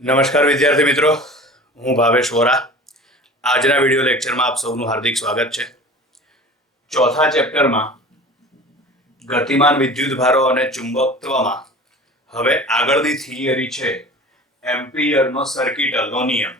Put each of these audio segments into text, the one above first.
નમસ્કાર વિદ્યાર્થી મિત્રો, હું ભાવેશ વોરા. આજના વિડિયો લેક્ચરમાં આપ સૌનું હાર્દિક સ્વાગત છે. ચોથા ચેપ્ટરમાં ગતિમાન વિદ્યુતભારો અને ચુંબકત્વમાં હવે આગળની થિયરી છે એમ્પિયરનો સર્કિટલનો નિયમ.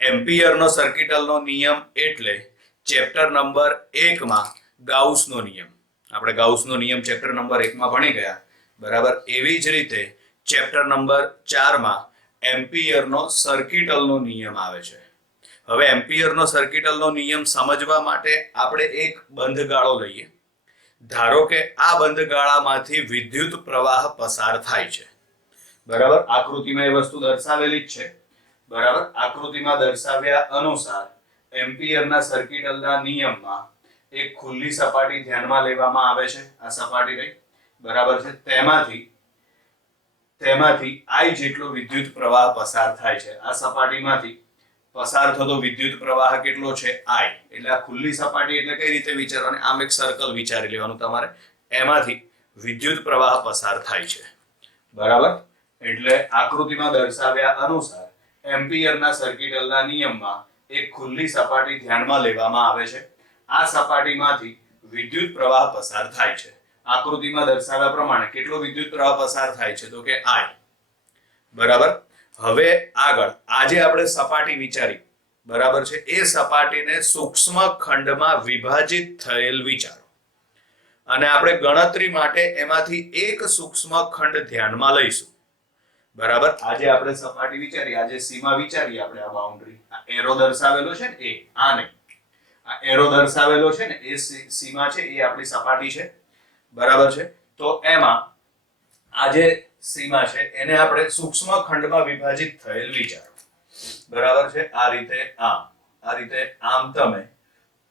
એમ્પિયરનો સર્કિટલનો નિયમ એટલે ચેપ્ટર નંબર 1 માં ગાઉસનો નિયમ. આપણે ગાઉસનો નિયમ ચેપ્ટર નંબર 1 માં ભણી ગયા, બરાબર. એવી જ રીતે ચેપ્ટર નંબર 4 માં એમ્પિયરનો સર્કિટલનો નિયમ આવે છે. હવે એમ્પિયરનો સર્કિટલનો નિયમ સમજવા માટે આપણે એક બંધગાળો લઈએ. ધારો કે આ બંધગાળામાંથી વિદ્યુત પ્રવાહ પસાર થાય છે, બરાબર. આકૃતિમાં એ વસ્તુ દર્શાવેલી જ છે, બરાબર. આકૃતિમાં દર્શાવ્યા અનુસાર એમ્પિયરના સર્કિટલના નિયમમાં એક ખુલ્લી સપાટી ધ્યાનમાં લેવામાં આવે છે. આ સપાટી રહી, બરાબર છે. તેમાંથી I જેટલો વિદ્યુત પ્રવાહ પસાર થાય છે. આ સપાટીમાંથી પસાર થતો વિદ્યુત પ્રવાહ કેટલો છે? I. એટલે આ ખુલ્લી સપાટી એટલે કઈ રીતે વિચારવાની? આમ એક સર્કલ વિચારી લેવાનું તમારે. એમાંથી વિદ્યુત પ્રવાહ પસાર થાય છે, બરાબર. એટલે આકૃતિમાં દર્શાવ્યા અનુસાર એમ્પિયરના સર્કિટલના નિયમમાં એક ખુલ્લી સપાટી ધ્યાનમાં લેવામાં આવે છે. આ સપાટીમાંથી વિદ્યુત પ્રવાહ પસાર થાય છે. આકૃતિમાં દર્શાવ્યા પ્રમાણે કેટલો વિદ્યુત પ્રવાહ પસાર થાય છે? તો કે I, બરાબર. હવે આગળ આજે આપણે સપાટી વિચારી, બરાબર છે. એ સપાટીને સૂક્ષ્મ ખંડમાં વિભાજિત થયેલ વિચારો અને આપણે ગણતરી માટે એમાંથી એક સૂક્ષ્મ ખંડ ધ્યાનમાં લઈશું, બરાબર. આજે આપણે સપાટી વિચારી, આજે સીમા વિચારી આપણે. આ બાઉન્ડ્રી, આ એરો દર્શાવેલો છે ને, એ આ નહીં, આ એરો દર્શાવેલો છે ને, એ સીમા છે, એ આપણી સપાટી છે, બરાબર છે. તો એમાં આ જે સીમા છે એને આપણે સૂક્ષ્મ ખંડમાં વિભાજિત થયેલ વિચારો, બરાબર છે. આ રીતે આમ તમે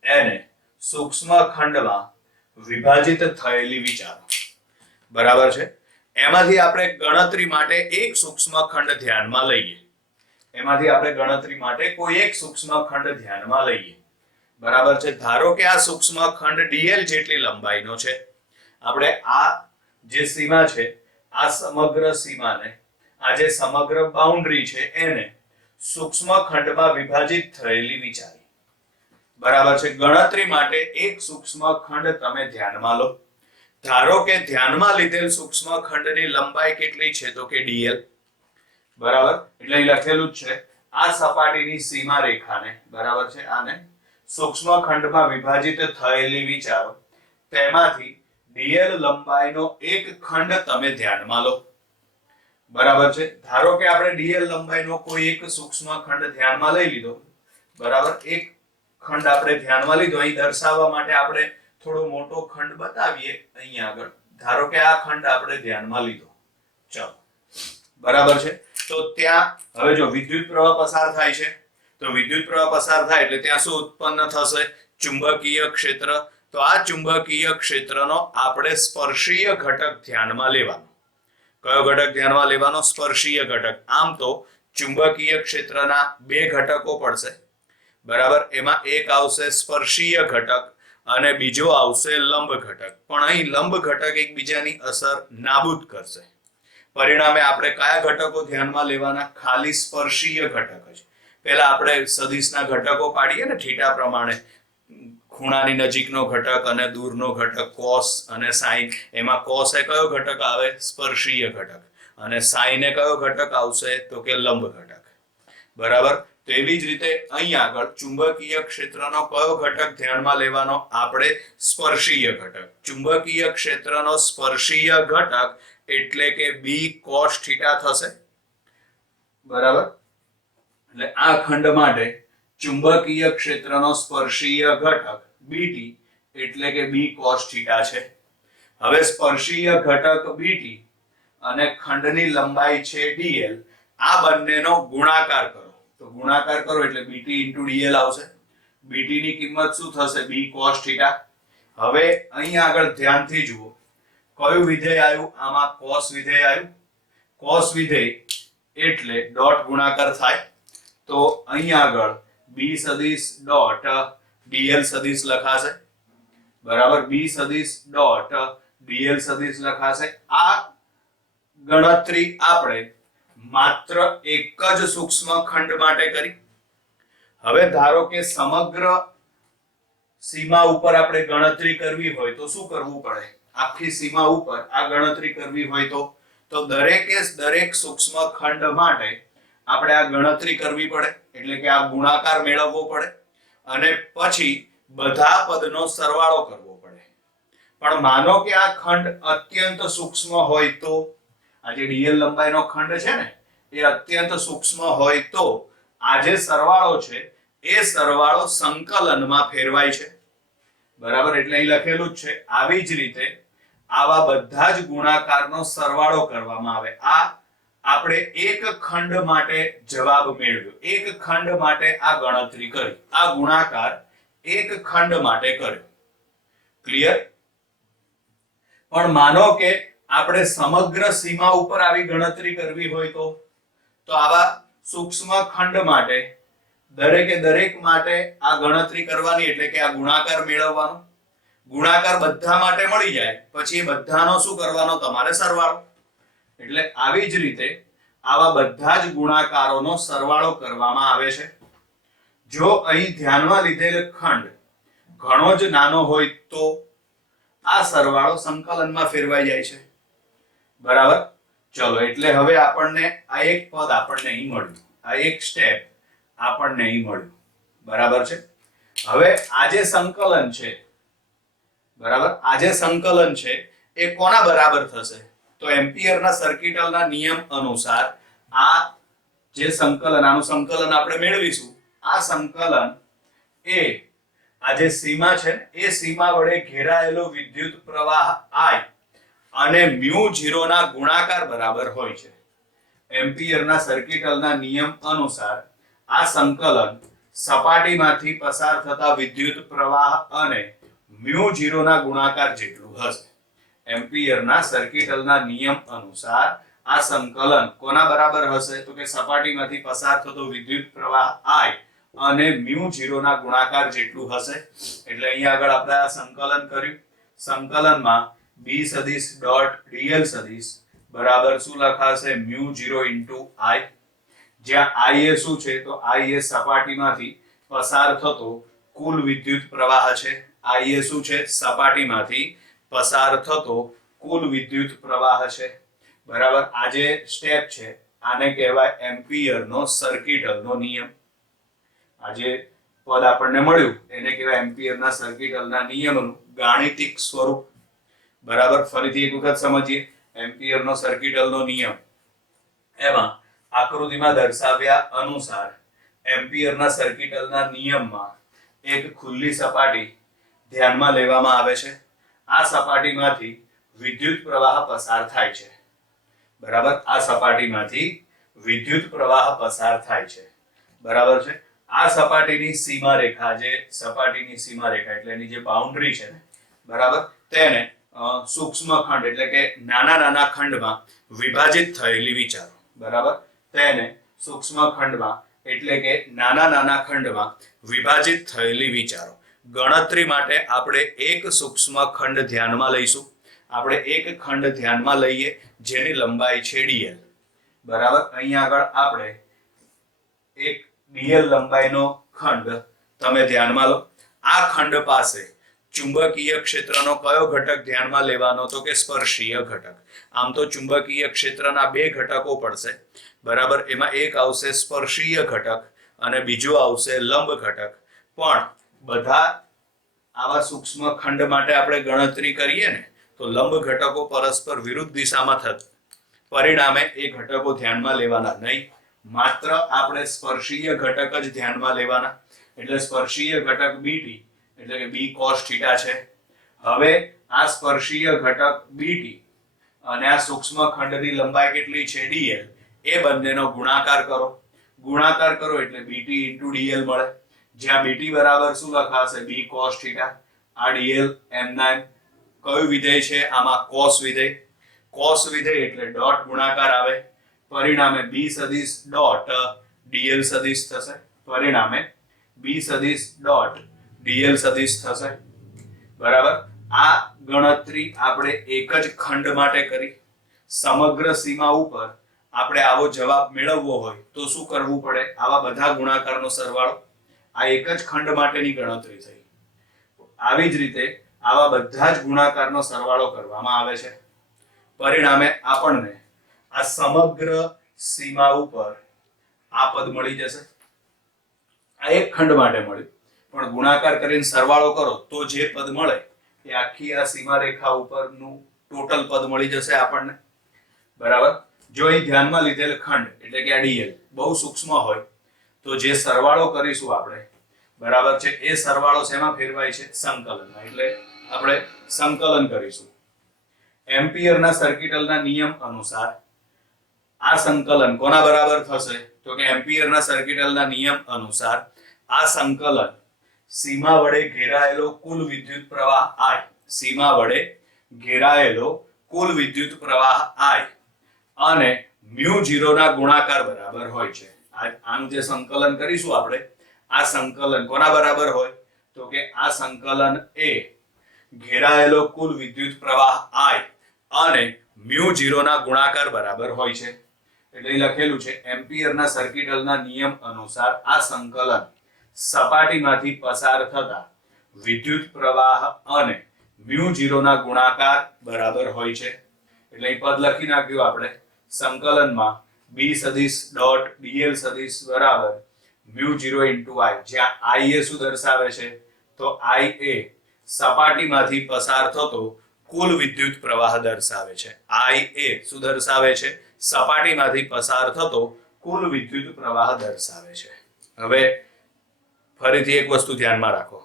એને સૂક્ષ્મ ખંડમાં વિભાજિત થયેલી વિચારો, બરાબર છે. એમાંથી આપણે ગણતરી માટે એક સૂક્ષ્મ ખંડ ધ્યાનમાં લઈએ. એમાંથી આપણે ગણતરી માટે કોઈ એક સૂક્ષ્મ ખંડ ધ્યાનમાં લઈએ, બરાબર છે. ધારો કે આ સૂક્ષ્મ ખંડ dl જેટલી લંબાઈનો છે. આપણે આ જે સીમા છે, આ સમગ્ર સીમાને, આ જે સમગ્ર બાઉન્ડ્રી છે, એને સૂક્ષ્મ ખંડમાં વિભાજિત થયેલી વિચારી, બરાબર છે. ગણતરી માટે એક સૂક્ષ્મ ખંડ તમે ધ્યાનમાં લો. ધારો કે ધ્યાનમાં લીધેલ સૂક્ષ્મ ખંડની લંબાઈ કેટલી છે? તો કે dl, બરાબર. એટલે અહીં લખેલું જ છે આ સપાટીની સીમા રેખાને, બરાબર છે, આને સૂક્ષ્મ ખંડમાં વિભાજિત થયેલી વિચારો. તેમાંથી dl લંબાઈનો એક ખંડ તમે ધ્યાનમાં લો, બરાબર છે. ધારો કે આપણે dl લંબાઈનો કોઈ એક સૂક્ષ્મ ખંડ ધ્યાનમાં લઈ લીધો, બરાબર. એક ખંડ આપણે ધ્યાનમાં લીધો. અહીં દર્શાવવા માટે આપણે થોડો મોટો ખંડ બતાવીએ અહીંયા આગળ. ધારો કે આ ખંડ આપણે ધ્યાનમાં લીધો, ચાલો, બરાબર છે. તો ત્યાં હવે જો વિદ્યુત પ્રવાહ પસાર થાય છે, તો વિદ્યુત પ્રવાહ પસાર થાય એટલે ત્યાં શું ઉત્પન્ન થશે? ચુંબકીય ક્ષેત્ર. તો આ ચુંબકીય ક્ષેત્રનો આપણે સ્પર્શીય ઘટક ધ્યાનમાં લેવાનો. કયો ઘટક ધ્યાનમાં લેવાનો? સ્પર્શીય ઘટક. આમ તો ચુંબકીય ક્ષેત્રના બે ઘટકો પડશે, બરાબર. એમાં એક આવશે સ્પર્શીય ઘટક અને બીજો આવશે લંબ ઘટક. પણ અહીં લંબ ઘટક એકબીજાની અસર નાબૂદ કરશે. પરિણામે આપણે કયા ઘટકો ધ્યાનમાં લેવાના? ખાલી સ્પર્શીય ઘટક જ. પહેલા આપણે સદિશના ઘટકો પાડીએ ને, થીટા પ્રમાણે. ખૂણાની નજીકનો ઘટક અને દૂરનો ઘટક, cos અને sin. એમાં cos એ કયો ઘટક આવે? સ્પર્શીય ઘટક. અને sin એ કયો ઘટક આવશે? તો કે લંબ ઘટક, બરાબર. તો એવી જ રીતે અહીં આગળ ચુંબકીય ક્ષેત્રનો કયો ઘટક ધ્યાનમાં લેવાનો? આપણે સ્પર્શીય ઘટક. ચુંબકીય ક્ષેત્રનો સ્પર્શીય ઘટક એટલે કે b cos θ થશે, બરાબર. એટલે આ ખંડ માટે ચુંબકીય ક્ષેત્રનો સ્પર્શીય ઘટક bt એટલે કે b cos θ છે. હવે સ્પર્શીય ઘટક bt અને ખંડની લંબાઈ છે dl. આ બંનેનો ગુણાકાર કરો. તો ગુણાકાર કરો એટલે bt into dl આવશે. bt ની કિંમત શું થશે? b cos θ. હવે અહીં આગળ ધ્યાનથી જુઓ, કયું વિધેય આવ્યું? આમાં cos વિધેય આવ્યું. cos વિધેય એટલે ડોટ ગુણાકાર થાય. તો અહીં આગળ b સદિશ ડોટ dl સદિશ લખાશે, બરાબર. b સદિશ ડોટ dl સદિશ લખાશે. આ ગણતરી આપણે માત્ર એક જ સૂક્ષ્મ ખંડ માટે કરી. હવે ધારો કે સમગ્ર સીમા ઉપર આપણે ગણતરી કરવી હોય તો શું કરવું પડે? આખી સીમા ઉપર આ ગણતરી કરવી હોય તો દરેકે દરેક સૂક્ષ્મ ખંડ માટે આપણે આ ગણતરી કરવી પડે, એટલે કે આ ગુણાકાર મેળવવો પડે અને પછી બધા પદનો સરવાળો કરવો પડે. પણ માનો કે આ ખંડ અત્યંત સૂક્ષ્મ હોય તો, આ જે ડીએલ લંબાઈનો ખંડ છે ને એ અત્યંત સૂક્ષ્મ હોય તો આ જે સરવાળો છે એ સરવાળો સંકલનમાં ફેરવાય છે. બરાબર, એટલે અહીં લખેલું જ છે. આવી જ રીતે આવા બધા જ ગુણાકારનો સરવાળો કરવામાં આવે. આ આપણે એક ખંડ માટે જવાબ મેળવ્યો, એક ખંડ માટે આ ગણતરી કરી, આ ગુણાકાર એક ખંડ માટે કર્યો. ક્લિયર? પણ માનો કે આપણે સમગ્ર સીમા ઉપર આવી ગણતરી કરવી હોય તો આવા સૂક્ષ્મ ખંડ માટે દરેકે દરેક માટે આ ગણતરી કરવાની, એટલે કે આ ગુણાકાર મેળવવાનો. ગુણાકાર બધા માટે મળી જાય પછી એ બધાનો શું કરવાનો? તમારે સરવાળો. એટલે આવી જ રીતે આવા બધા જ ગુણાકારોનો સરવાળો કરવામાં આવે છે. જો અહીં ધ્યાનમાં લીધેલ ખંડ ઘણો જ નાનો હોય તો આ સરવાળો સંકલનમાં ફેરવાઈ જાય છે. બરાબર, ચલો. એટલે હવે આપણને આ એક પદ આપણને અહીં મળ્યું, આ એક સ્ટેપ આપણને અહીં મળ્યું. બરાબર છે. હવે આ જે સંકલન છે, બરાબર, આ જે સંકલન છે એ કોના બરાબર થશે? તો એમ્પિયરના સર્કિટલના નિયમ અનુસાર આ જે સંકલન, આનું સંકલન આપણે મેળવીશું. આ સંકલન એ આ જે સીમા છે એ સીમા વડે ઘેરાયેલો વિદ્યુત પ્રવાહ I અને μ0 ના ગુણાકાર બરાબર હોય છે. એમ્પિયરના સર્કિટલના નિયમ અનુસાર આ સંકલન સપાટીમાંથી પસાર થતા વિદ્યુત પ્રવાહ અને μ0 ના ગુણાકાર જેટલું હશે. એમ્પિયરના સર્કિટલના નિયમ અનુસાર આ સંકલન કોના બરાબર હશે? તો કે સપાટીમાંથી પસાર થતો વિદ્યુત પ્રવાહ I અને μ0 ના ગુણાકાર જેટલું હશે. એટલે અહીંયા આગળ આપણે આ સંકલન કર્યું. સંકલનમાં b સદિશ ડોટ dl સદિશ બરાબર શું લખાશે? μ0 into I, જ્યાં I એ શું છે? તો I એ સપાટીમાંથી પસાર થતો કુલ વિદ્યુત પ્રવાહ છે. I એ શું છે? સપાટીમાંથી પસાર થતો કુલ વિદ્યુત પ્રવાહ છે. બરાબર, આ જે સ્ટેપ છે આને કહેવાય એમ્પિયરનો સર્કિટલનો નિયમ. આ જે પદ આપણને મળ્યું એને કહેવાય એમ્પિયરના સર્કિટલના નિયમનું ગાણિતિક સ્વરૂપ. બરાબર, ફરીથી એક વખત સમજીએ. એમ્પિયરનો સર્કિટલનો નિયમ, એમાં આકૃતિમાં દર્શાવ્યા અનુસાર એમ્પિયરના સર્કિટલના નિયમમાં એક ખુલ્લી સપાટી ધ્યાનમાં લેવામાં આવે છે. આ સપાટીમાંથી વિદ્યુત પ્રવાહ પસાર થાય છે. બરાબર, આ સપાટીમાંથી વિદ્યુત પ્રવાહ પસાર થાય છે. બરાબર છે. આ સપાટીની સીમા રેખા, જે સપાટીની સીમા રેખા એટલે એની જે બાઉન્ડ્રી છે ને, બરાબર, તેને સૂક્ષ્મ ખંડ એટલે કે નાના નાના ખંડમાં વિભાજિત થયેલી વિચારો. બરાબર, તેને સૂક્ષ્મ ખંડમાં એટલે કે નાના નાના ખંડમાં વિભાજિત થયેલી વિચારો. ગણતરી માટે આપણે એક સૂક્ષ્મ ખંડ ધ્યાનમાં લઈશું. આપણે એક ખંડ ધ્યાનમાં લઈએ જેની લંબાઈ છે dl. બરાબર, અહીંયા આગળ આપણે એક dl લંબાઈનો ખંડ તમે ધ્યાનમાં લો. આ ખંડ પાસે ચુંબકીય ક્ષેત્રનો કયો ઘટક ધ્યાનમાં લેવાનો? તો કે સ્પર્શીય ઘટક. આમ તો ચુંબકીય ક્ષેત્રના બે ઘટકો પડશે. બરાબર, એમાં એક આવશે સ્પર્શીય ઘટક અને બીજો આવશે લંબ ઘટક. પણ બધા આવા સૂક્ષ્મ ખંડ માટે આપણે ગણતરી કરીએ ને તો લંબ ઘટકો પરસ્પર વિરુદ્ધ દિશામાં થત, પરિણામે એ ઘટકો ધ્યાનમાં લેવાના નહીં. માત્ર આપણે સ્પર્શીય ઘટક જ ધ્યાનમાં લેવાના. એટલે સ્પર્શીય ઘટક bt એટલે કે b cos θ છે. હવે આ સ્પર્શીય ઘટક bt અને આ સૂક્ષ્મ ખંડની લંબાઈ કેટલી છે? dl. એ બંનેનો ગુણાકાર કરો. ગુણાકાર કરો એટલે bt into dl મળે, જ્યાં bt બરાબર શું લખાશે? b cos θ. આ dl એમના કયું વિધેય છે? આમાં cos વિધેય. cos વિધેય એટલે ડોટ ગુણાકાર આવે, પરિણામે b સદિશ ડોટ dl સદિશ થશે. પરિણામે b સદિશ ડોટ dl સદિશ થશે. બરાબર, આ ગણતરી આપણે એક જ ખંડ માટે કરી. સમગ્ર સીમા ઉપર આપણે આવો જવાબ મેળવવો હોય તો શું કરવું પડે? આવા બધા ગુણાકારનો સરવાળો, આ એક જ ખંડ માટેની ગણતરી થઈ. આવી જ રીતે આવા બધા જ ગુણાકારનો સરવાળો કરવામાં આવે છે. પરિણામે આપણને આ સમગ્ર સીમા ઉપર આ પદ મળી જશે. આ એક ખંડ માટે મળ્યું, પણ ગુણાકાર કરીને સરવાળો કરો તો જે પદ મળે એ આખી આ સીમા રેખા ઉપરનું ટોટલ પદ મળી જશે આપણને. બરાબર. જો અહીં ધ્યાનમાં લીધેલ ખંડ એટલે કે આ ડીએલ બહુ સૂક્ષ્મ હોય તો જે સરવાળો કરીશું આપણે, બરાબર છે, એ સરવાળો શેમાં ફેરવાય છે? સંકલનમાં. એટલે આપણે સંકલન કરીશું. એમ્પિયરના સર્કિટલના નિયમ અનુસાર આ સંકલન કોના બરાબર થશે? તો કે એમ્પિયરના સર્કિટલના નિયમ અનુસાર આ સંકલન સીમા વડે ઘેરાયેલો કુલ વિદ્યુત પ્રવાહ I, સીમા વડે ઘેરાયેલો કુલ વિદ્યુત પ્રવાહ I અને μ0 ના ગુણાકાર બરાબર હોય છે. આનું જે સંકલન કરીશું આપણે, આ સંકલન કોના બરાબર હોય? તો કે આ સંકલન એ ઘેરાયેલો કુલ વિદ્યુત પ્રવાહ I અને μ0 ના ગુણાકાર બરાબર હોય છે. એટલે લખેલું છે એમ્પિયરના સર્કિટલના નિયમ અનુસાર આ સંકલન સપાટીમાંથી પસાર થતા વિદ્યુત પ્રવાહ અને μ0 ના ગુણાકાર બરાબર હોય છે. એટલે અહીં પદ લખી નાખ્યું આપણે સંકલનમાં b સદિશ ડોટ dl સદિશ બરાબર μ0 into I, જ્યાં I એ શું દર્શાવે છે? તો I એ સપાટીમાંથી પસાર થતો કુલ વિદ્યુત પ્રવાહ દર્શાવે છે. I એ શું દર્શાવે છે? સપાટીમાંથી પસાર થતો કુલ વિદ્યુત પ્રવાહ દર્શાવે છે. હવે ફરીથી એક વસ્તુ ધ્યાનમાં રાખો.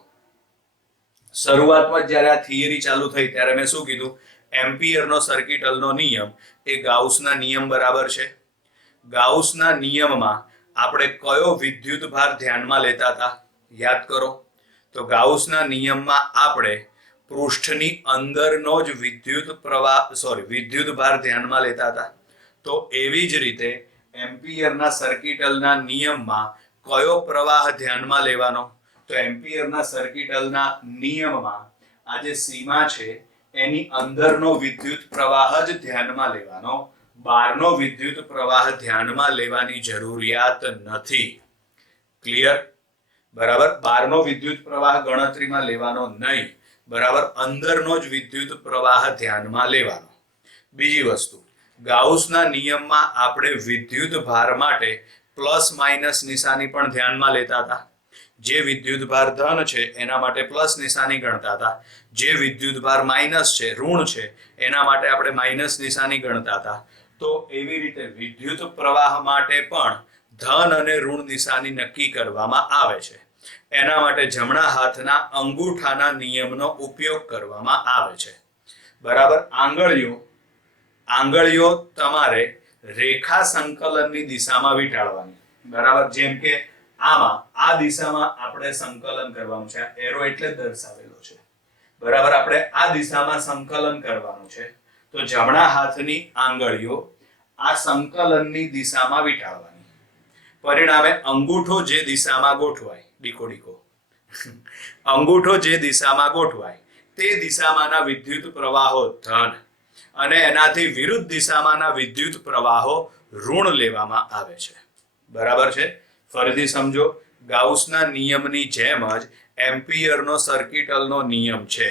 શરૂઆતમાં જ્યારે આ થિયરી ચાલુ થઈ ત્યારે મેં શું કીધું? એમ્પિયરનો સર્કિટલનો નિયમ એ ગાઉસના નિયમ બરાબર છે. ગાઉસના નિયમમાં આપણે કયો વિદ્યુત ભાર ધ્યાનમાં લેતા હતા? યાદ કરો. તો ગાઉસના નિયમમાં આપણે પૃષ્ઠની અંદરનો જ વિદ્યુત ભાર ધ્યાનમાં લેતા હતા. તો એવી જ રીતે એમ્પિયરના સર્કિટલના નિયમમાં કયો પ્રવાહ ધ્યાનમાં લેવાનો? તો એમ્પિયરના સર્કિટલના નિયમમાં આ જે સીમા છે એની અંદરનો વિદ્યુત પ્રવાહ જ ધ્યાનમાં લેવાનો. બહારનો વિદ્યુત પ્રવાહ ધ્યાનમાં લેવાની જરૂરિયાત નથી. ક્લિયર? બરાબર. બહારનો વિદ્યુત પ્રવાહ ગણતરીમાં લેવાનો નહીં. બરાબર. અંદરનો જ વિદ્યુત પ્રવાહ ધ્યાનમાં લેવાનો. બીજી વસ્તુ, ગાઉસના નિયમમાં આપણે વિદ્યુત ભાર માટે પ્લસ માઇનસ નિશાની પણ ધ્યાનમાં લેતા હતા. જે વિદ્યુત ભાર ધન છે એના માટે પ્લસ નિશાની ગણતા હતા. જે વિદ્યુત ભાર માઇનસ છે, ઋણ છે, એના માટે આપણે માઇનસ નિશાની ગણતા હતા. તો એવી રીતે વિદ્યુત પ્રવાહ માટે પણ ધન અને ઋણ નિશાની નક્કી કરવામાં આવે છે. એના માટે જમણા હાથના અંગૂઠાના નિયમનો ઉપયોગ કરવામાં આવે છે. બરાબર. આંગળીઓ તમારે રેખા સંકલનની દિશામાં વીંટાળવાની. બરાબર. જેમ કે આમાં આ દિશામાં આપણે સંકલન કરવાનું છે. એરો એટલે જ દર્શાવેલો છે. બરાબર. આપણે આ દિશામાં સંકલન કરવાનું છે. તો જમણા હાથની આંગળીઓ આ સંકલનની દિશામાં વીંટાળવાની. પરિણામે અંગૂઠો જે દિશામાં ગોઠવાય, અંગૂઠો જે દિશામાં ગોઠવાય તે દિશામાંના વિદ્યુત પ્રવાહો ધન અને એનાથી વિરુદ્ધ દિશામાંના વિદ્યુત પ્રવાહો ઋણ લેવામાં આવે છે. બરાબર છે. ફરીથી સમજો. ગાઉસના નિયમની જેમ જ એમ્પિયરનો સર્કિટલનો નિયમ છે.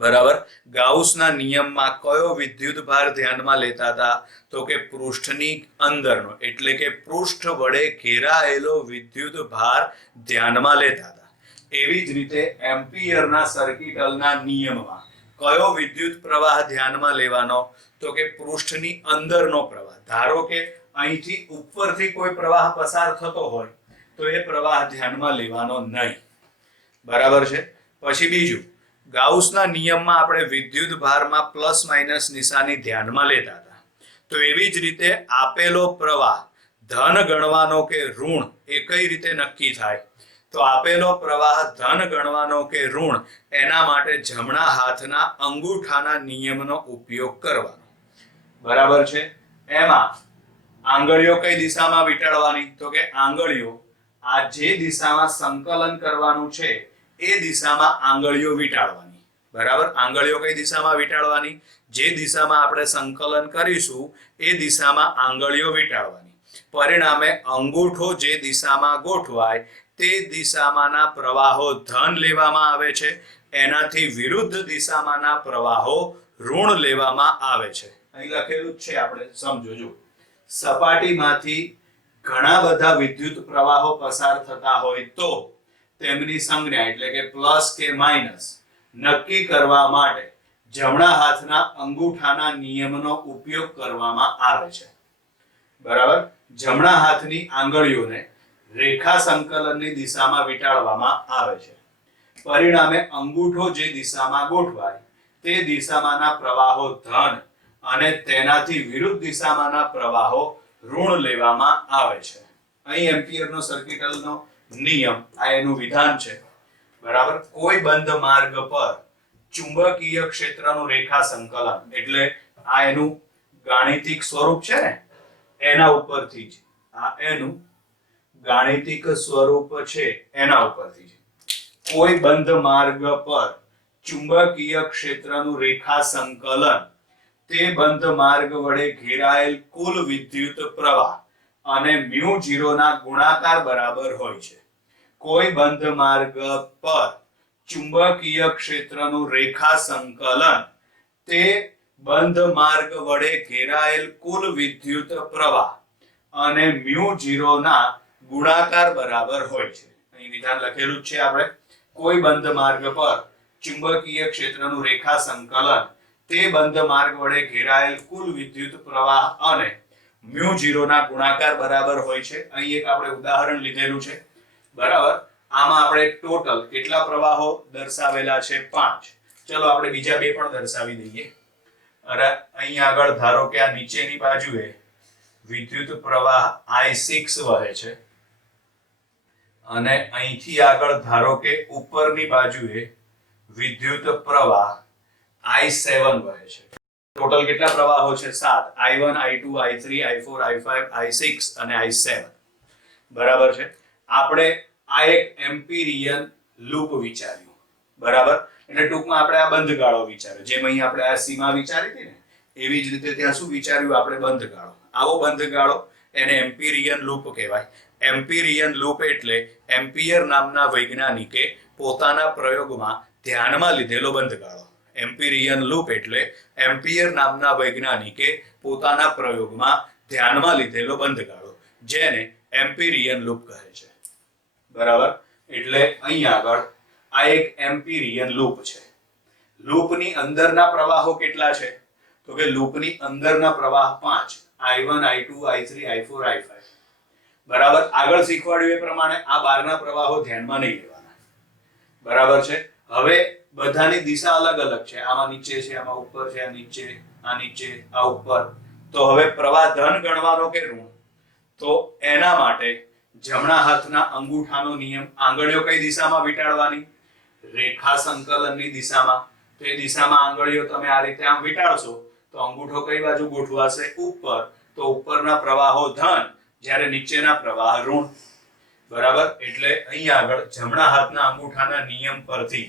બરાબર. ગાઉસના નિયમમાં કયો વિદ્યુત ભાર ધ્યાનમાં લેતા હતા? તો કે પૃષ્ઠની અંદરનો, એટલે કે પૃષ્ઠ વડે ઘેરાયેલો વિદ્યુત ભાર ધ્યાનમાં લેતા હતા. એવી જ રીતે એમ્પિયરના સર્કિટલના નિયમમાં કયો વિદ્યુત પ્રવાહ ધ્યાનમાં લેવાનો? તો કે પૃષ્ઠની અંદરનો પ્રવાહ. ધારો કે અહીંથી ઉપરથી કોઈ પ્રવાહ પસાર થતો હોય તો એ પ્રવાહ ધ્યાનમાં લેવાનો નહીં. બરાબર છે. પછી બીજું, ગાઉસના નિયમમાં આપણે વિદ્યુત ભારમાં પ્લસ માઇનસ નિશાની ધ્યાનમાં લેતા હતા. તો એવી જ રીતે આપેલો પ્રવાહ ધન ગણવાનો કે ઋણ એ કઈ રીતે નક્કી થાય? તો આપેલો પ્રવાહ ધન ગણવાનો કે ઋણ એના માટે જમણા હાથના અંગૂઠાના નિયમનો ઉપયોગ કરવાનો. બરાબર છે. એમાં આંગળીઓ કઈ દિશામાં વીંટાળવાની? તો કે આંગળીઓ આ જે દિશામાં સંકલન કરવાનું છે એ દિશામાં આંગળીઓ વીંટાળવાની. બરાબર. આંગળીઓ કઈ દિશામાં વીંટાળવાની? જે દિશામાં આપણે સંકલન કરીશું એ દિશામાં આંગળીઓ વીંટાળવાની. પરિણામે અંગૂઠો જે દિશામાં ગોઠવાય તે દિશામાંના પ્રવાહો ધન લેવામાં આવે છે, એનાથી વિરુદ્ધ દિશામાંના પ્રવાહો ઋણ લેવામાં આવે છે. અહીં લખેલું જ છે, આપણે સમજો. જો સપાટીમાંથી ઘણા બધા વિદ્યુત પ્રવાહો પસાર થતા હોય તો તેમની સંજ્ઞા એટલે કે પ્લસ કે માઇનસ નક્કી કરવા માટે જમણા હાથના અંગૂઠાના નિયમનો ઉપયોગ કરવામાં આવે છે. બરાબર. જમણા હાથની આંગળીઓને રેખા સંકલનની દિશામાં વીંટાળવામાં આવે છે. પરિણામે અંગૂઠો જે દિશામાં ગોઠવાય તે દિશામાંના પ્રવાહો ધન અને તેનાથી વિરુદ્ધ દિશામાંના પ્રવાહો ઋણ લેવામાં આવે છે. અહીં એમ્પિયરનો સર્કિટલનો નિયમ આ એનું વિધાન છે. બરાબર. કોઈ બંધ માર્ગ પર ચુંબકીય ક્ષેત્રનું રેખા સંકલન એટલે આ એનું ગાણિતિક સ્વરૂપ છે ને, એના ઉપરથી જ આ એનું ગાણિતિક સ્વરૂપ છે, એના ઉપરથી જ કોઈ બંધ માર્ગ પર ચુંબકીય ક્ષેત્રનું રેખા સંકલન તે બંધ માર્ગ વડે ઘેરાયેલ કુલ વિદ્યુત પ્રવાહ અને μ0 ના ગુણાકાર બરાબર હોય છે. કોઈ બંધ માર્ગ પર ચુંબકીય ક્ષેત્રનું રેખા સંકલન તે બંધ માર્ગ વડે ઘેરાયેલ કુલ વિદ્યુત પ્રવાહ અને μ0 ના ગુણાકાર બરાબર હોય છે. અહીં વિધાન લખેલું છે આપણે. કોઈ બંધ માર્ગ પર ચુંબકીય ક્ષેત્રનું રેખા સંકલન તે બંધ માર્ગ વડે ઘેરાયેલ કુલ વિદ્યુત પ્રવાહ અને μ0 ના ગુણાકાર બરાબર હોય છે. અહીં એક આપણે ઉદાહરણ લીધેલું છે. બરાબર. આમાં આપણે ટોટલ કેટલા પ્રવાહો દર્શાવેલા છે? 5. ચલો આપણે બીજા બે પણ દર્શાવી દઈએ. અરે અહીં આગળ ધારો કે આ નીચેની બાજુએ વિદ્યુત પ્રવાહ I6 વહે છે અને અહીંથી આગળ ધારો કે ઉપરની બાજુએ વિદ્યુત પ્રવાહ I7 વહે છે. ટોટલ કેટલા પ્રવાહો છે? 7. I1 I2 I3 I4 I5 I6 અને I7. બરાબર છે. આપણે આ એક એમ્પિરિયન લૂપ વિચાર્યું. બરાબર. એટલે ટૂંકમાં આપણે આ બંધ ગાળો વિચાર્યો. જેમ અહીં આપણે આ સીમા વિચારી હતી ને, એવી જ રીતે ત્યાં શું વિચાર્યું આપણે? બંધ ગાળો. આવો બંધ ગાળો એને એમ્પિરિયન લૂપ કહેવાય. એમ્પિરિયન લૂપ એટલે એમ્પિયર નામના વૈજ્ઞાનિકે પોતાના પ્રયોગમાં ધ્યાનમાં લીધેલો બંધ ગાળો. એમ્પિરિયન લૂપ એટલે એમ્પિયર નામના વૈજ્ઞાનિકે પોતાના પ્રયોગમાં ધ્યાનમાં લીધેલો બંધ ગાળો, જેને એમ્પિરિયન લૂપ કહે છે. બરાબર. એટલે અહીં આગળ આ એક એમ્પિરિયન લૂપ છે. લૂપની અંદરના પ્રવાહો કેટલા છે? તો કે લૂપની અંદરના પ્રવાહ 5. I1 I2 I3 I4 I5. બરાબર. આગળ શીખવાડ્યું એ પ્રમાણે આ બહારના પ્રવાહો ધ્યાનમાં નહીં લેવાના. બરાબર છે. હવે બધાની દિશા અલગ અલગ છે. આમાં નીચે છે, આમાં ઉપર છે, આ નીચે, આ નીચે, આ ઉપર. તો હવે પ્રવાહ ધન ગણવાનો કે ઋણ? તો એના માટે જમણા હાથના અંગૂઠાનો નિયમ, આંગળીઓ કઈ દિશામાં વીંટાળવાની? રેખા સંકલનની દિશામાં. તો એ દિશામાં આંગળીઓ તમે આ રીતે આમ વીંટાળશો તો અંગૂઠો કઈ બાજુ ગોઠવાશે? ઉપર. તો ઉપરના પ્રવાહો ધન, જ્યારે નીચેના પ્રવાહ ઋણ. બરાબર. એટલે અહીં આગળ જમણા હાથના અંગૂઠાના નિયમ પરથી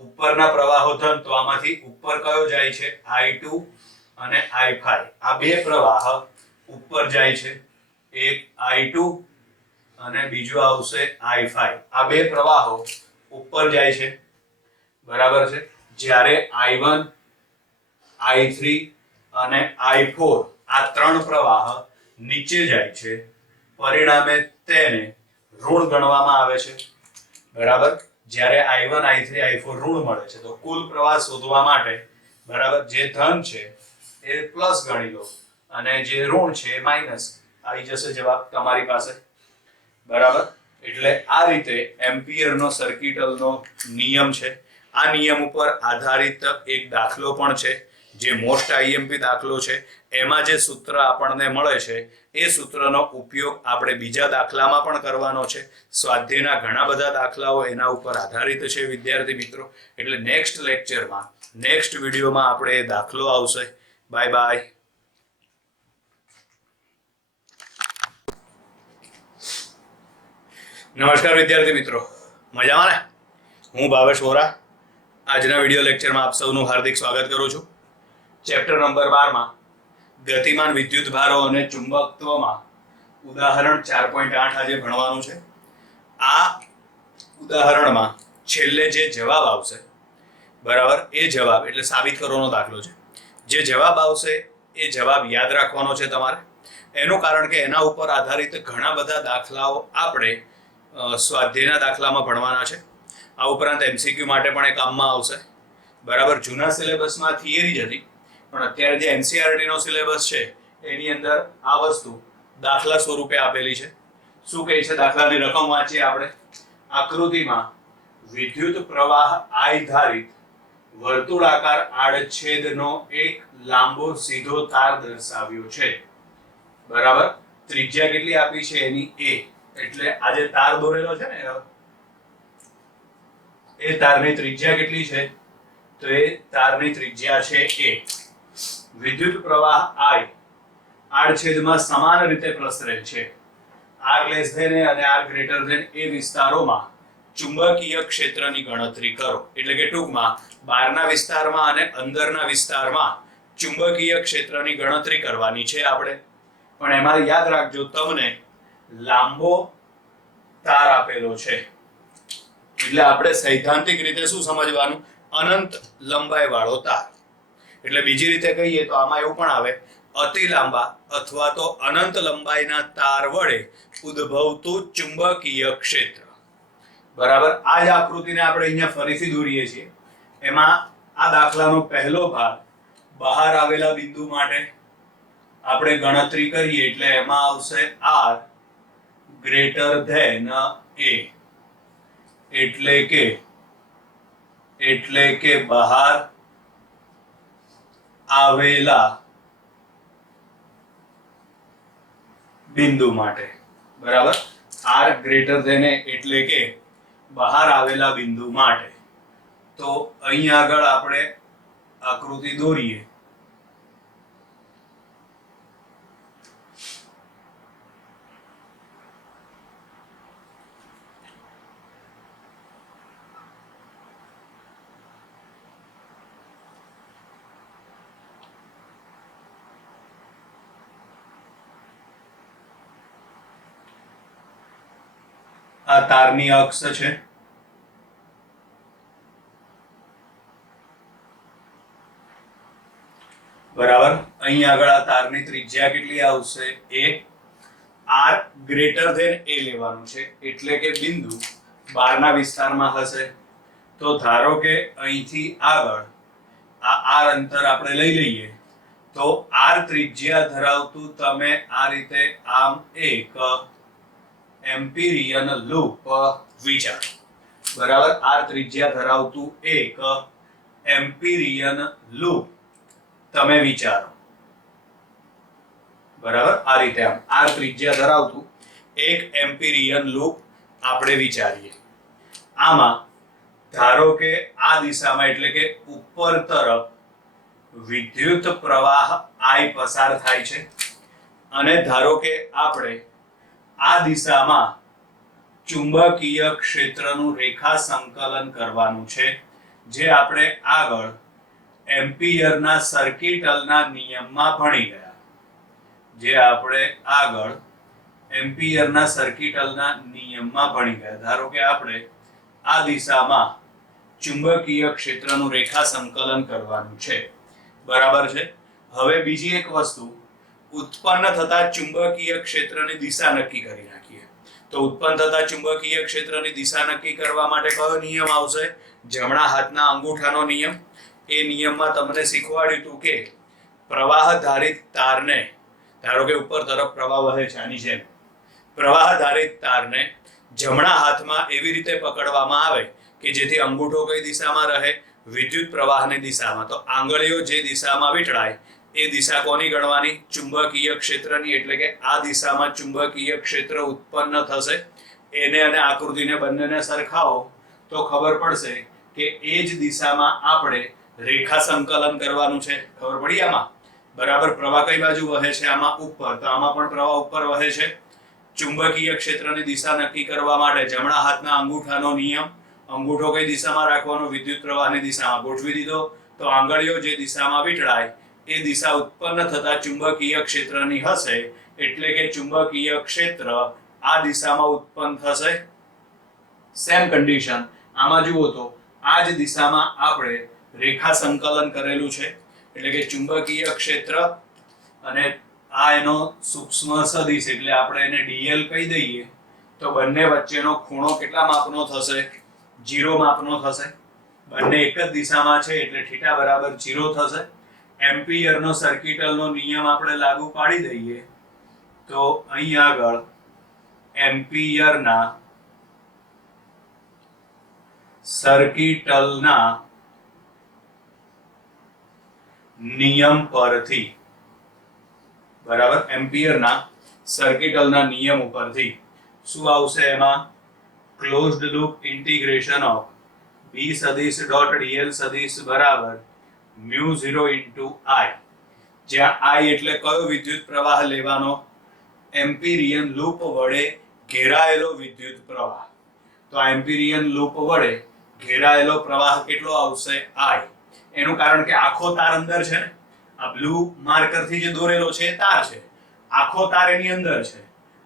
ઉપરના પ્રવાહો ધન, તો આમાંથી ઉપર કયો જાય છે? I2 અને I5. આ બે પ્રવાહ ઉપર જાય છે. એક I2 અને બીજો આવશે I5. આ બે પ્રવાહો ઉપર જાય છે. બરાબર છે. જ્યારે I1 I3 અને I4 આ ત્રણ પ્રવાહ નીચે જાય છે. પરિણામે તેને ઋણ ગણવામાં આવે છે. બરાબર. જ્યારે I1 I3 I4 ઋણ મળે છે તો કુલ પ્રવાહ શોધવા માટે, બરાબર, જે ધન છે એ પ્લસ ગણી લો અને જે ઋણ છે એ માઇનસ. આવી જશે જવાબ તમારી પાસે. બરાબર. એટલે આ રીતે એમ્પિયરનો સર્કિટલનો નિયમ છે. આ નિયમ ઉપર આધારિત એક દાખલો પણ છે, જે મોસ્ટ આઈએમપી દાખલો છે. એમાં જે સૂત્ર આપણને મળે છે એ સૂત્રનો ઉપયોગ આપણે બીજા દાખલામાં પણ કરવાનો છે. સ્વાધ્યાયના ઘણા બધા દાખલાઓ એના ઉપર આધારિત છે વિદ્યાર્થી મિત્રો. એટલે નેક્સ્ટ લેક્ચરમાં, નેક્સ્ટ વિડીયોમાં આપણે એ દાખલો આવશે. Bye bye. નમસ્કાર વિદ્યાર્થી મિત્રો, મજામાં ને? હું ભાવેશ વોરા. આજના વિડિયો લેક્ચરમાં આપ સૌનું હાર્દિક સ્વાગત કરું છું. ચેપ્ટર નંબર 12 માં ગતિમાન વિદ્યુત ભારો અને ચુંબકત્વમાં ઉદાહરણ 4.8 આજે ભણવાનું છે. આ ઉદાહરણમાં છેલ્લે જે જવાબ આવશે, બરાબર, એ જવાબ એટલે સાબિત કરવાનો દાખલો છે. જે જવાબ આવશે એ જવાબ યાદ રાખવાનો છે તમારે. એનું કારણ કે એના ઉપર આધારિત ઘણા બધા દાખલાઓ આપણે સ્વાધ્યાયના દાખલામાં ભણવાના છે. આ ઉપરાંત એમસીક્યુ માટે પણ એ કામમાં આવશે. બરાબર, જૂના સિલેબસમાં થિયરી જ હતી, પણ અત્યારે જે એનસીઈઆરટી નો સિલેબસ છે એની અંદર આ વસ્તુ દાખલા સ્વરૂપે આપેલી છે. શું કહે છે? દાખલાની રકમ વાંચીએ આપણે. આકૃતિમાં વિદ્યુત પ્રવાહ I ધારિત વર્તુળાકાર આડછેદનો એક લાંબો સીધો તાર દર્શાવ્યો છે. બરાબર, ત્રિજ્યા કેટલી આપી છે એની A, એટલે આ જે તાર દોરેલો છે ને એ તારની ત્રિજ્યા કેટલી છે? તો એ તારની ત્રિજ્યા છે A. વિદ્યુત પ્રવાહ I આડછેદમાં સમાન રીતે પ્રસરે છે. R લેસ ધેન A અને R ગ્રેટર ધેન A વિસ્તારોમાં ચુંબકીય ક્ષેત્રની ગણતરી કરો. એટલે કે ટૂંકમાં બહારના વિસ્તારમાં અને અંદરના વિસ્તારમાં ચુંબકીય ક્ષેત્રની ગણતરી કરવાની છે આપણે. પણ એમાં યાદ રાખજો, તમને લાંબો તાર આપેલો છે એટલે આપણે સૈદ્ધાંતિક રીતે શું સમજવાનું? અનંત લંબાઈ વાળો તાર. એટલે બીજી રીતે કહીએ તો આમાં એવું પણ આવે, અતિ લાંબા અથવા તો અનંત લંબાઈના તાર વડે ઉદ્ભવતું ચુંબકીય ક્ષેત્ર. બરાબર, આ જ આકૃતિને આપણે અહીંયા ફરીથી દોરીએ છીએ. એમાં આ દાખલાનો પહેલો ભાગ બહાર આવેલા બિંદુ માટે આપણે ગણતરી કરીએ એટલે એમાં આવશે R ગ્રેટર ધેન A, એટલે કે બહાર આવેલા બિંદુ માટે. બરાબર, R ગ્રેટર ધેન A એટલે કે બહાર આવેલા બિંદુ માટે. તો અહીં આગળ આપણે આકૃતિ દોરીએ. આ તારની અક્ષ છે. બરાબર, અહીં આગળ આ તારની ત્રિજ્યા કેટલી આવશે? A. R greater than A લેવાનું છે એટલે કે બિંદુ બહારના વિસ્તારમાં હશે. તો ધારો કે અહીંથી આગળ આ R અંતર આપણે લઈ લઈએ તો R ત્રિજ્યા ધરાવતું તમે આ રીતે આમ એક એમ્પિરિયન લૂપ વિચારો. બરાબર, R ત્રિજ્યા ધરાવતું એક એમ્પિરિયન લૂપ તમે વિચારો. બરાબર, આ રીતે આમ R ત્રિજ્યા ધરાવતું એક એમ્પિરિયન લૂપ આપણે વિચારીએ. આમાં ધારો કે આ દિશામાં એટલે કે ઉપર તરફ વિદ્યુત પ્રવાહ I પસાર થાય છે અને ધારો કે આપણે આ દિશામાં ચુંબકીય ક્ષેત્રનું રેખા સંકલન કરવાનું છે, જે આપણે આગળ એમ્પિયરના સર્કિટલના નિયમમાં ભણી ગયા. ધારો કે આપણે આ દિશામાં ચુંબકીય ક્ષેત્રનું રેખા સંકલન કરવાનું છે. બરાબર છે. હવે બીજી એક વસ્તુ, ઉત્પન્ન થતા ચુંબકીય ક્ષેત્રની દિશા નક્કી કરી નાખીએ. તો ઉત્પન્ન થતા ચુંબકીય ક્ષેત્રની દિશા નક્કી કરવા માટે કયો નિયમ આવશે? જમણા હાથના અંગૂઠાનો નિયમ. એ નિયમમાં તમને શીખવાડ્યું હતું કે પ્રવાહ ધારિત તારને, ધારો કે ઉપર તરફ પ્રવાહ વહે છે આની જેમ, પ્રવાહ ધારિત તારને જમણા હાથમાં એવી રીતે પકડવામાં આવે કે જેથી અંગૂઠો કઈ દિશામાં રહે? વિદ્યુત પ્રવાહની દિશામાં. તો આંગળીઓ જે દિશામાં વીંટળાય એ દિશા કોની ગણવાની? ચુંબકીય ક્ષેત્રની. એટલે કે આ દિશામાં ચુંબકીય ક્ષેત્ર ઉત્પન્ન થશે. એને અને આકૃતિને બંનેને સરખાવો તો ખબર પડશે કે એ જ દિશામાં આપણે રેખા સંકલન કરવાનું છે. ખબર પડી આમાં? બરાબર, પ્રવાહ કઈ બાજુ વહે છે? આમાં ઉપર. તો આમાં પણ પ્રવાહ ઉપર વહે છે. ચુંબકીય ક્ષેત્રની દિશા નક્કી કરવા માટે જમણા હાથના અંગૂઠાનો નિયમ અંગૂઠો કઈ દિશામાં રાખવાનો, વિદ્યુત પ્રવાહની દિશામાં ગોઠવી દીધો, તો આંગળીઓ જે દિશામાં વીંટળાય એ દિશા ઉત્પન્ન થતા ચુંબકીય ક્ષેત્રની હશે, એટલે કે ચુંબકીય ક્ષેત્ર આ દિશામાં ઉત્પન્ન થશે. સેમ કન્ડિશન આમાં જુઓ તો આ જ દિશામાં આપણે રેખા સંકલન કરેલું છે, એટલે કે ચુંબકીય ક્ષેત્ર અને આ એનો સૂક્ષ્મ સદિશ એટલે આપણે એને dl કહી દઈએ, તો બંને વચ્ચેનો ખૂણો કેટલા માપનો થશે? 0 માપનો થશે. બંને એક જ દિશામાં છે એટલે θ બરાબર 0 થશે. એમ્પિયરનો સર્કિટલનો નિયમ આપણે લાગુ પાડી દઈએ તો અહીં આગળ એમ્પિયરના સર્કિટલના નિયમ પરથી, બરાબર, એમ્પિયરના સર્કિટલના નિયમ ઉપરથી શું આવશે? એમાં closed loop integration of b સદિશ ડોટ dl સદિશ બરાબર μ0 ઇન્ટુ i, જ્યાં i એટલે કયો વિદ્યુત પ્રવાહ લેવાનો? એમ્પિરિયન લૂપ વડે ઘેરાયેલો વિદ્યુત પ્રવાહ. તો આ એમ્પિરિયન લૂપ વડે ઘેરાયેલો પ્રવાહ કેટલો આવશે? i. એનું કારણ કે આખો તાર અંદર છે ને, આ બ્લુ માર્કર થી જે દોરેલો છે એ તાર છે, આખો તાર એની અંદર છે,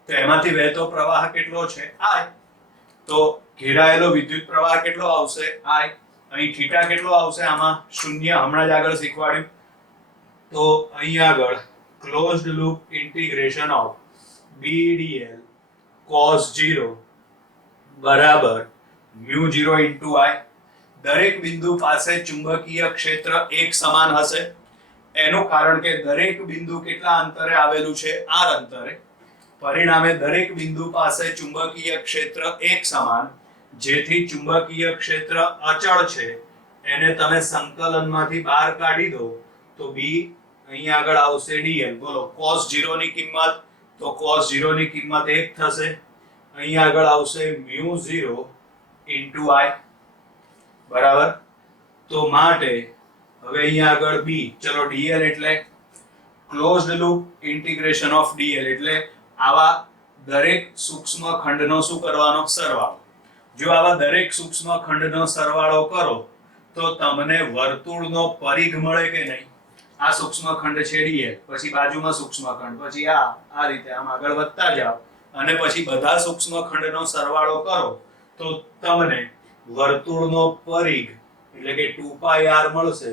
તો એમાંથી વહેતો પ્રવાહ કેટલો છે? i. તો ઘેરાયેલો વિદ્યુત પ્રવાહ કેટલો આવશે? i. અહીં θ કેટલો આવશે? આમાં 0, હમણાં જ આગળ શીખવાડ્યું. તો અહીં આગળ closed loop integration of b dl cos 0 બરાબર μ0 ઇન્ટુ i. દરેક બિંદુ પાસે ચુંબકીય ક્ષેત્ર એક સમાન હશે. એનું કારણ કે દરેક બિંદુ કેટલા અંતરે આવેલું છે? r અંતરે. પરિણામે દરેક બિંદુ પાસે ચુંબકીય ક્ષેત્ર એક સમાન, જેથી ચુંબકીય ક્ષેત્ર અચળ છે. એને તમે સંકલનમાંથી બહાર કાઢી દો તો b અહીં આગળ આવશે dl. બોલો cos 0 ની કિંમત, તો cos 0 ની કિંમત 1 થશે. અહીં આગળ આવશે μ0 ઇન્ટુ i, બરાબર. તો માટે હવે અહીં આગળ b, ચલો dl એટલે closed loop integration of dl એટલે આવા દરેક સૂક્ષ્મ ખંડનો શું કરવાનો? સરવાળો. જો આવા દરેક સૂક્ષ્મ ખંડનો સરવાળો કરો તો તમને વર્તુળનો પરિઘ મળે કે નહીં? આ સૂક્ષ્મ ખંડ છે dl, પછી બાજુમાં સૂક્ષ્મ ખંડ, પછી આ રીતે આમ આગળ વધતા જાઓ અને પછી બધા સૂક્ષ્મ ખંડનો સરવાળો કરો તો તમને વર્તુળનો પરિઘ એટલે કે 2πr મળશે.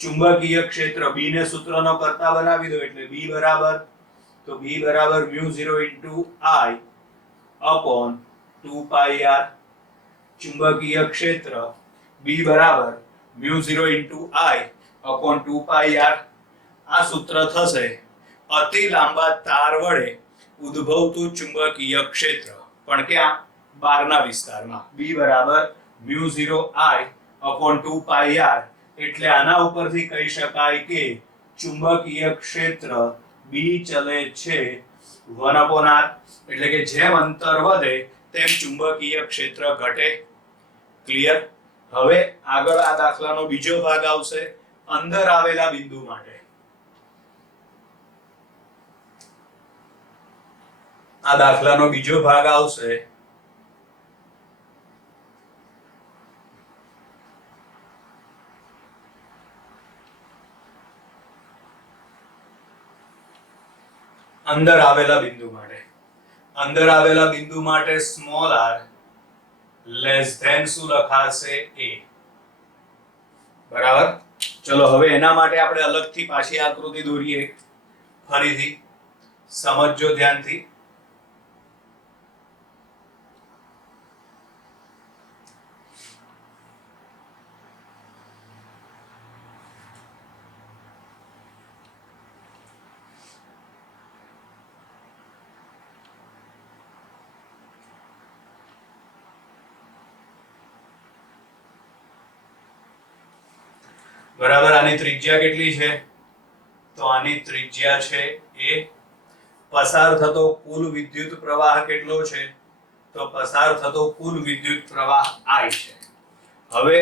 ચુંબકીય ક્ષેત્ર b ને સૂત્રનો કરતા બનાવી દો એટલે b બરાબર, તો b બરાબર μ0 ઇન્ટુ i અપોન 2πr. ચુંબકીય ક્ષેત્ર b બરાબર μ0 ઇન્ટુ i અપોન 2πr. આ સૂત્ર થશે અતિ લાંબા તાર વડે ઉદ્ભવતું ચુંબકીય ક્ષેત્ર, પણ ક્યાં? બહારના વિસ્તારમાં. b બરાબર μ0 i અપોન 2πr. એટલે આના ઉપરથી કહી શકાય કે ચુંબકીય ક્ષેત્ર b ચલે છે 1/r. એટલે કે જેમ અંતર વધે તેમ ચુંબકીય ક્ષેત્ર ઘટે. ક્લિયર? હવે આગળ આ દાખલાનો બીજો ભાગ આવશે અંદર આવેલા બિંદુ માટે. આ દાખલાનો બીજો ભાગ આવશે અંદર આવેલા બિંદુ માટે. અંદર આવેલા બિંદુ માટે સ્મોલ r લેસ ધેન શું લખાશે? a. બરાબર. ચલો હવે એના માટે આપણે અલગથી પાછી આકૃતિ દોરીએ. ફરીથી સમજજો ધ્યાનથી. બરાબર. આની ત્રિજ્યા કેટલી છે? તો આની ત્રિજ્યા છે a. પસાર થતો કુલ વિદ્યુત પ્રવાહ કેટલો છે? તો પસાર થતો કુલ વિદ્યુત પ્રવાહ i છે. હવે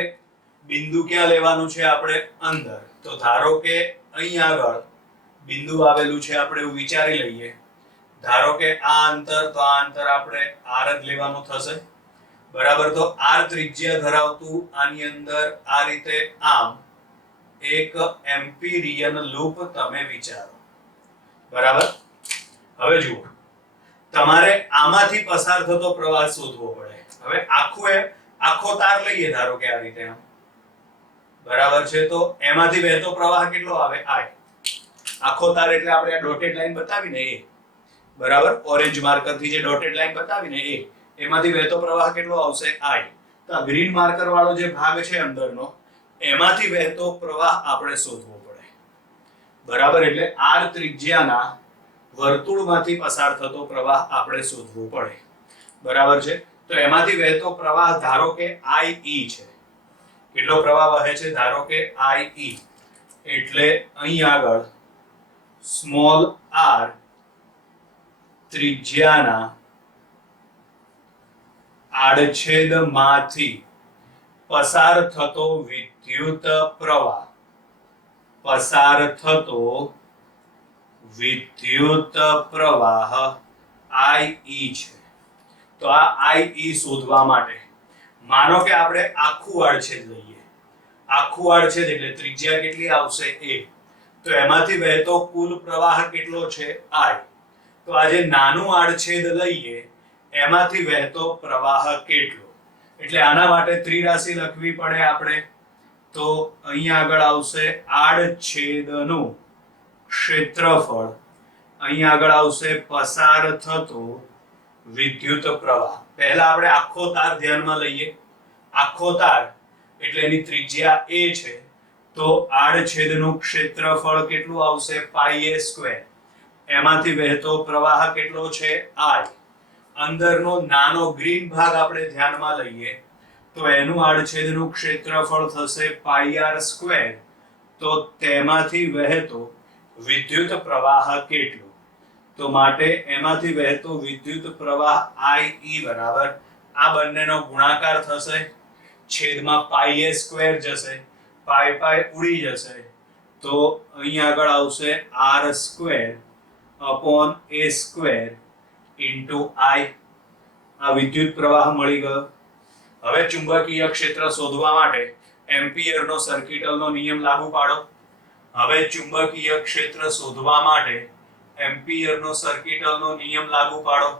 બિંદુ ક્યાં લેવાનું છે આપણે? અંદર. તો ધારો કે અહીં આગળ બિંદુ આવેલું છે, આપણે એવું વિચારી લઈએ. ધારો કે આ અંતર, તો આ અંતર આપણે r જ લેવાનું થશે. બરાબર. તો r ત્રિજ્યા ધરાવતું આની અંદર આ રીતે આમ એક એમ્પિરિયન લૂપ તમે વિચારો. બરાબર. હવે જુઓ, તમારે આમાંથી પસાર થતો પ્રવાહ શોધવો પડે. હવે આખો તાર લઈએ ધારો કે આ રીતે આમ. બરાબર છે. તો એમાંથી વહેતો પ્રવાહ કેટલો આવે? I. આખો તાર એટલે આપણે આ ડોટેડ લાઈન બતાવીને એ. બરાબર. ઓરેન્જ માર્કર થી જે ડોટેડ લાઈન બતાવીને એ, એમાંથી વહેતો પ્રવાહ કેટલો આવશે? I. તો ગ્રીન માર્કર વાળો જે ભાગ છે અંદરનો, એમાંથી વહેતો પ્રવાહ આપણે શોધવો પડે. બરાબર. એટલે r ત્રિજ્યાના વર્તુળમાંથી પસાર થતો પ્રવાહ આપણે શોધવો પડે. બરાબર છે. તો એમાંથી વહેતો પ્રવાહ ધારો કે IE છે. કેટલો પ્રવાહ વહે છે? ધારો કે IE. એટલે અહીં આગળ સ્મોલ r ત્રિજ્યાના આડછેદમાંથી પસાર થતો વિદ્યુત પ્રવાહ IE છે. તો આ IE શોધવા માટે માનો કે આપણે આખું આડછેદ લઈએ. આખું આડછેદ એટલે ત્રિજ્યા કેટલી આવશે? A. તો એમાંથી વહેતો કુલ પ્રવાહ કેટલો છે? I. તો આ જે નાનું આડછેદ લઈએ એમાંથી વહેતો પ્રવાહ કેટલો? એટલે આના માટે ત્રિરાશિ લખવી પડે આપણે. તો અહીં આગળ આવશે આડછેદનું ક્ષેત્રફળ, અહીં આગળ આવશે પસાર થતો વિદ્યુત પ્રવાહ. પહેલા આપણે આખો તાર ધ્યાનમાં લઈએ. આખો તાર એટલે એની ત્રિજ્યા a છે. તો આડછેદનું ક્ષેત્રફળ કેટલું આવશે? πa². એમાંથી વહેતો પ્રવાહ કેટલો છે? I. અંદરનો નાનો ગ્રીન ભાગ આપણે ધ્યાનમાં લઈએ તો એનું આડછેદનું ક્ષેત્રફળ થશે πr². તો તેમાંથી વહેતો વિદ્યુત પ્રવાહ કેટલો? તો માટે એમાંથી વહેતો વિદ્યુત પ્રવાહ IE બરાબર આ બંનેનો ગુણાકાર થશે, છેદમાં πa² જશે, પાઈ ઉડી જશે. તો અહીં આગળ આવશે r² upon a² into I. આ વિદ્યુત પ્રવાહ મળી ગયો. હવે ચુંબકીય ક્ષેત્ર શોધવા માટે એમ્પિયરનો સર્કિટલનો નિયમ લાગુ પાડો. હવે ચુંબકીય ક્ષેત્ર શોધવા માટે એમ્પિયરનો સર્કિટલનો નિયમ લાગુ પાડો.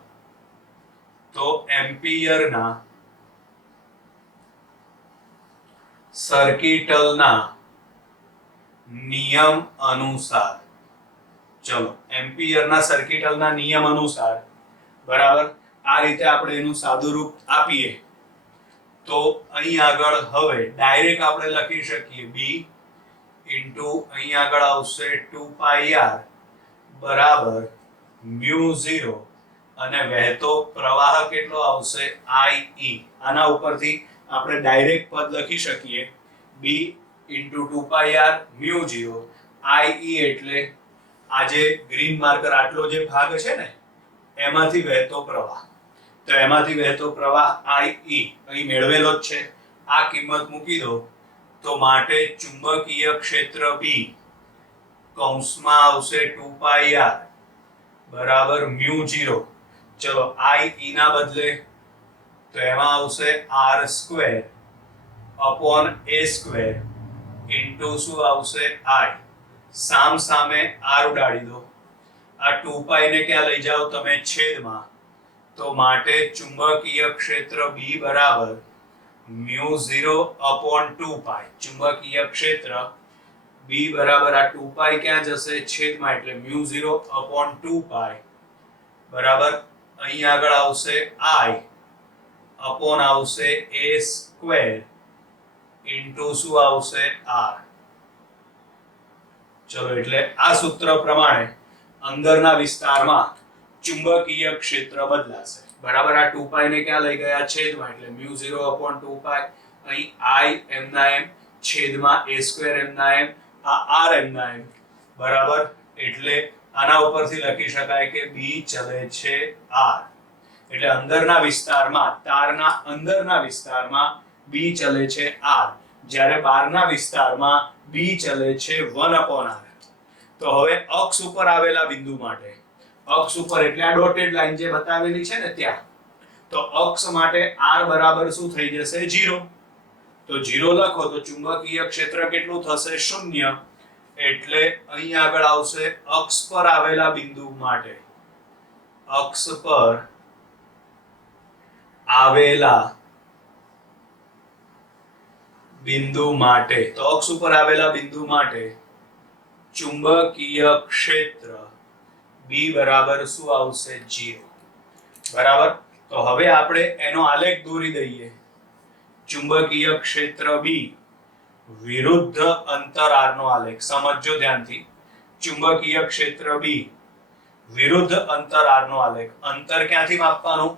તો એમ્પિયરના સર્કિટલના નિયમ અનુસાર, ચલો એમ્પિયરના સર્કિટલના નિયમ અનુસાર, બરાબર, આ રીતે આપણે એનું સાદું રૂપ આપીએ તો અહીં આગળ હવે ડાયરેક્ટ આપણે લખી શકીએ b ઇન્ટુ અહીં આગળ આવશે 2πr બરાબર μ0 અને વહેતો પ્રવાહ કેટલો આવશે? IE. આના ઉપરથી આપણે ડાયરેક્ટ પદ લખી શકીએ b ઇન્ટુ 2πr μ0 IE એટલે આ જે ગ્રીન માર્કર આટલો જે ભાગ છે ને એમાંથી વહેતો પ્રવાહ. તો એમાંથી વહેતો પ્રવાહ IE અહીં મેળવેલો જ છે. આ કિંમત મૂકી દો તો માટે ચુંબકીય ક્ષેત્ર B કૌંસમાં આવશે 2πr બરાબર μ0. ચલો IE ના બદલે તો એમાં આવશે r² upon a² into શું આવશે? I. સામ સામે r ઉડાડી દો. આ 2π ને ક્યાં લઈ જાઓ તમે? છેદમાં. તો માટે ચુંબકીય ક્ષેત્ર B બરાબર μ0 upon 2π. ચુંબકીય ક્ષેત્ર B બરાબર આ 2π ક્યાં જશે? છેદમાં. એટલે μ0 upon 2π બરાબર અહીં આગળ આવશે I upon આવશે a² into શું આવશે? r. ચલો એટલે આ સૂત્ર પ્રમાણે અંદરના વિસ્તારમાં ચુંબકીય ક્ષેત્ર બદલાશે. બરાબર. આ 2π ને ક્યાં લઈ ગયા? છેદમાં. એટલે μ0 upon 2π અહીં I m ના m છેદમાં a² m ના m આ r m ના m બરાબર. એટલે આના ઉપરથી લખી શકાય કે b ચલે છે r. એટલે અંદરના વિસ્તારમાં, તારના અંદરના વિસ્તારમાં b ચલે છે r, જ્યારે બહારના વિસ્તારમાં b ચલે છે 1/r. તો હવે અક્ષ ઉપર આવેલા બિંદુ માટે, અક્ષ ઉપર એટલે આ ડોટેડ લાઈન જે બતાવેલી છે ને ત્યાં, તો તો અક્ષ માટે r બરાબર શું થઈ જશે 0. તો 0 લખો તો ચુંબકીય ક્ષેત્ર કેટલું થશે 0. એટલે અહીં આગળ આવશે અક્ષ પર આવેલા બિંદુ માટે, અક્ષ પર આવેલા બિંદુ માટે, તો અક્ષ ઉપર આવેલા બિંદુ માટે ચુંબકીય ક્ષેત્ર B બરાબર શું આવશે 0. બરાબર. તો હવે આપણે એનો આલેખ દોરી દઈએ. ચુંબકીય ક્ષેત્ર B વિરુદ્ધ અંતર r નો આલેખ સમજજો ધ્યાનથી. ચુંબકીય ક્ષેત્ર B વિરુદ્ધ અંતર r નો આલેખ. અંતર ક્યાંથી માપવાનું?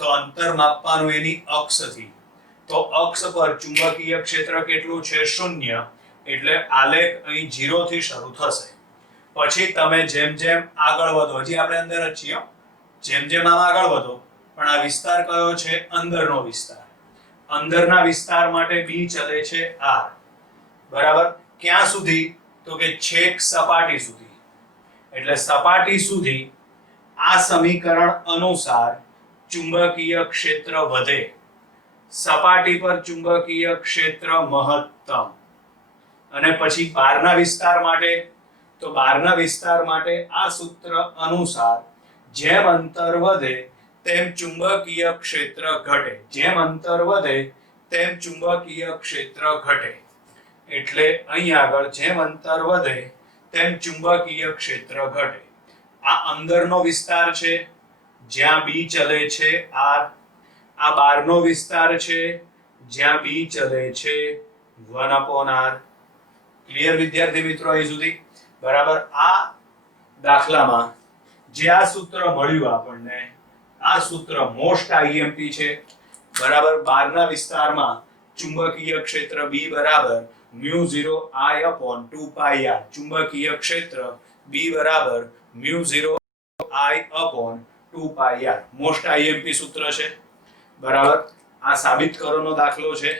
તો અંતર માપવાનું એની અક્ષથી. તો અક્ષ પર ચુંબકીય ક્ષેત્ર કેટલું છે 0. એટલે આલેખ અહીં 0 થી શરૂ થશે. પછી તમે જેમ જેમ આગળ વધો, હજી આપણે અંદર જ છીએ, જેમ જેમ આમ આગળ વધો, પણ આ વિસ્તાર કયો છે? અંદરનો વિસ્તાર. અંદરના વિસ્તાર માટે B ચલે છે r. બરાબર. ક્યાં સુધી? તો કે છેક સપાટી સુધી. એટલે સપાટી સુધી આ સમીકરણ અનુસાર ચુંબકીય ક્ષેત્ર વધે. સપાટી પર ચુંબકીય ક્ષેત્ર મહત્તમ. અને પછી બહારના વિસ્તાર માટે, તો બહારના વિસ્તાર માટે આ સૂત્ર અનુસાર જેમ અંતર વધે તેમ ચુંબકીય ક્ષેત્ર ઘટે. જેમ અંતર વધે તેમ ચુંબકીય ક્ષેત્ર ઘટે. એટલે અહીં આગળ જેમ અંતર વધે તેમ ચુંબકીય ક્ષેત્ર ઘટે. આ અંદરનો વિસ્તાર છે જ્યાં B ચલે છે r. આ બહારનો વિસ્તાર છે જ્યાં B ચલે છે 1/r. ક્લિયર વિદ્યાર્થી મિત્રો અહીં સુધી? બરાબર. આ દાખલામાં જે આ સૂત્ર મળ્યું આપણને, આ સૂત્ર મોસ્ટ IMP છે. બરાબર. બહારના વિસ્તારમાં ચુંબકીય ક્ષેત્ર B બરાબર μ0I/2πr. ચુંબકીય ક્ષેત્ર B બરાબર μ0I/2πr. મોસ્ટ IMP સૂત્ર છે. બરાબર. આ સાબિત કરોનો દાખલો છે.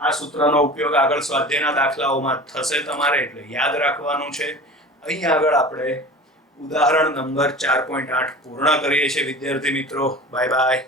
આ સૂત્રનો ઉપયોગ આગળ સ્વાધ્યાયના દાખલાઓમાં થશે તમારે, એટલે યાદ રાખવાનું છે. અહીં આગળ આપણે ઉદાહરણ નંબર 4.8 પૂર્ણ કરીએ છીએ વિદ્યાર્થી મિત્રો. Bye bye.